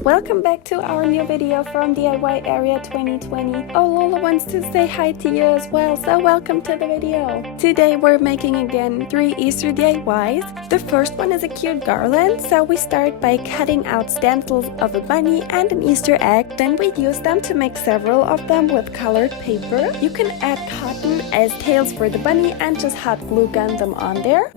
guys, welcome back to our new video from DIY Area 2020. Oh, Lola wants to say hi to you as well, so welcome to the video. Today we're making again 3 Easter DIYs. The first one is a cute garland, so we start by cutting out stencils of a bunny and an Easter egg. Then we use them to make several of them with colored paper. You can add cotton as tails for the bunny and just hot glue gun them on there.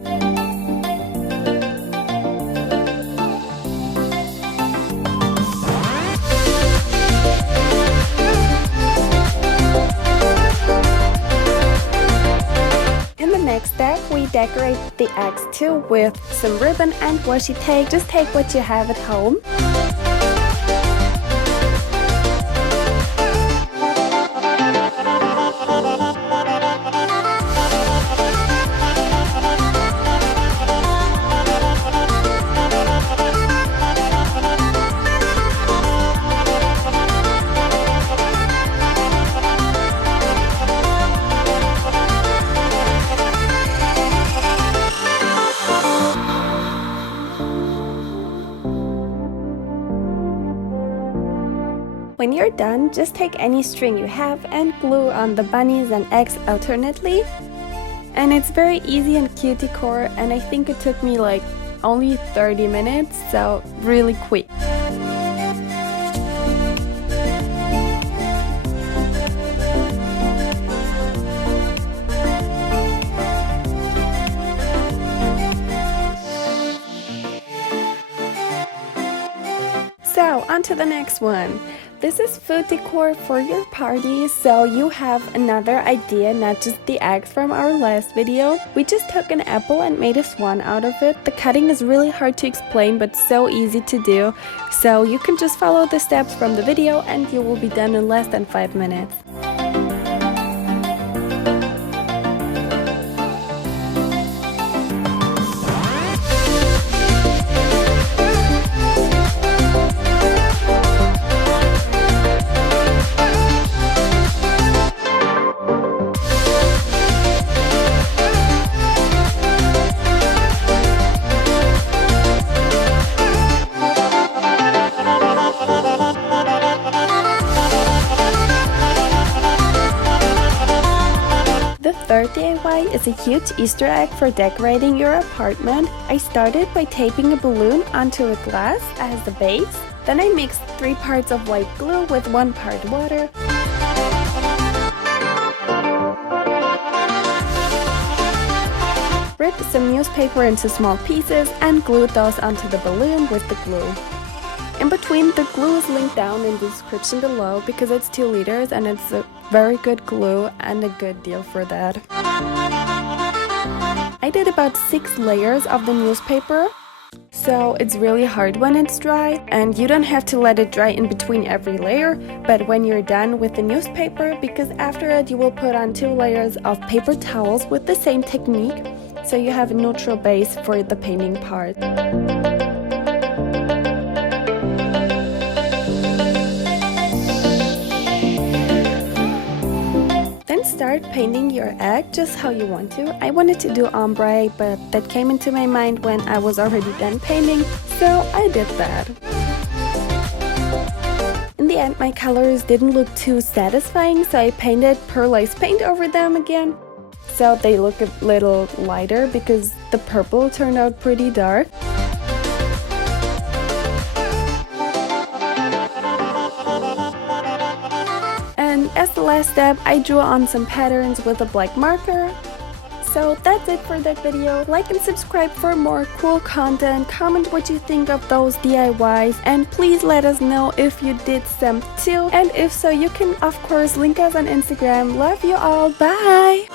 Next step, we decorate the eggs too with some ribbon and washi tape. Just take what you have at home. When you're done, just take any string you have and glue on the bunnies and eggs alternately. And it's very easy and cute decor, and I think it took me like only 30 minutes, so really quick. So, on to the next one. This is food decor for your party, so you have another idea, not just the eggs from our last video. We just took an apple and made a swan out of it. The cutting is really hard to explain, but so easy to do. So you can just follow the steps from the video and you will be done in less than 5 minutes. Third DIY is a huge Easter egg for decorating your apartment. I started by taping a balloon onto a glass as the base. Then I mixed 3 parts of white glue with 1 part water. Ripped some newspaper into small pieces and glued those onto the balloon with the glue. In between, the glue is linked down in the description below because it's 2 liters and it's a very good glue and a good deal for that. I did about 6 layers of the newspaper, so it's really hard when it's dry, and you don't have to let it dry in between every layer, but when you're done with the newspaper, because after it you will put on 2 layers of paper towels with the same technique, so you have a neutral base for the painting part. Start painting your egg just how you want to. I wanted to do ombre, but that came into my mind when I was already done painting, so I did that. In the end, my colors didn't look too satisfying, so I painted perlace paint over them again, so they look a little lighter because the purple turned out pretty dark. And as the last step, I drew on some patterns with a black marker. So that's it for that video. Like and subscribe for more cool content. Comment what you think of those DIYs, and please let us know if you did some too. And if so, you can of course link us on Instagram. Love you all. Bye!